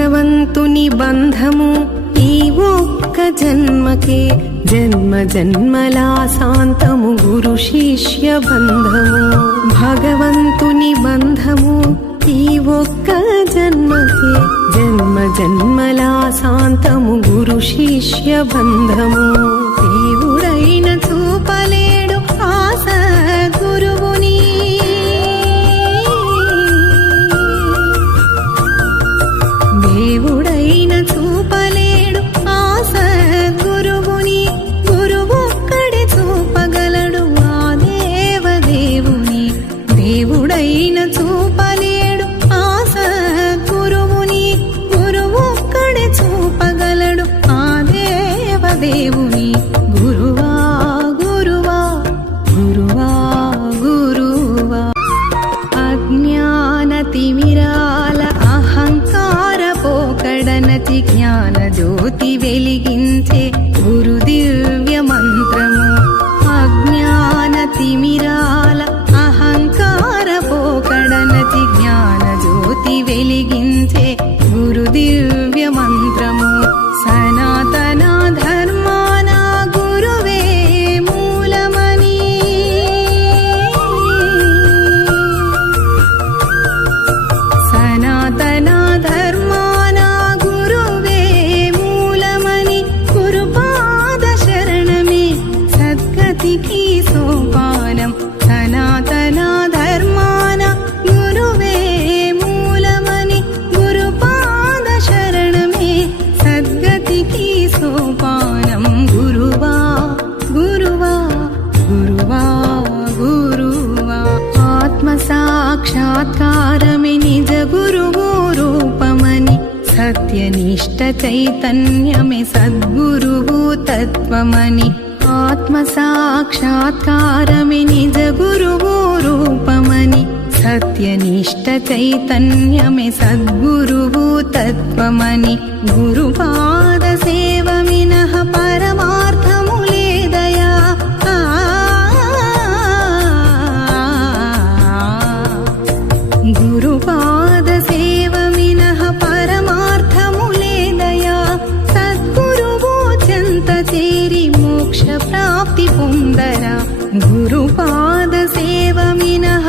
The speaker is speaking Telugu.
భగవంతుని బంధము ఈ ఒక్క జన్మకే, జన్మ జన్మల శాంతము గురు శిష్య బంధము. భగవంతుని బంధము ఈ ఒక్క జన్మకే, జన్మ జన్మల శాంతము గురు శిష్య బంధము. దేవుడైన చూపలేడు ఆస గురువుని, దేవుడైన చూపలేడు ఆస గురువుని. గురువొక్కడే చూపగలడు ఆ దేవదేవుని. దేవుడైన చూపలేడు ఆస గురువుని. గురువొక్కడే చూపగలడు ఆ దేవదేవుని. గురువా గురువా గురువా గురువా. అజ్ఞాన తిమిరాల అహంకార పోకడనతి జ్ఞాన జ్యోతి వెలిగించే గురు దివ్య మంత్రము. అజ్ఞాన తిమిరాల అహంకార పోకడనతి జ్ఞాన జ్యోతి వెలిగించే గురు దివ్య మంత్రము. సనాతన ధర్మాన గురువే మూలమని, సనాతన ధర్మాన గురువే మూలమని. గురుపాద శరణమే సద్గతికి సోపానం. సనాతన ధర్మాన గురువే మూలమని. గురుపాద శరణమే సద్గతికి సోపానం. గురువా గురువా గురువా గురువా. ఆత్మ సాక్షాత్కారమే నిజ గురువు రూపమని, సత్యనిష్ట చైతన్యమే సద్గురువు తత్వమని. ఆత్మ సాక్షాత్కారమే నిజ గురువు రూపమని, సత్యనిష్ట చైతన్యమే సద్గురువు తత్వమని. గురుపాద సేవ మినః పరమార్థము లేదయా. గురుపాద సేవ మినః పరమార్థము లేదయా. సద్గురువు చెంత చేరి మోక్ష ప్రాప్తి పొందరా. గురుపాద సేవ మినః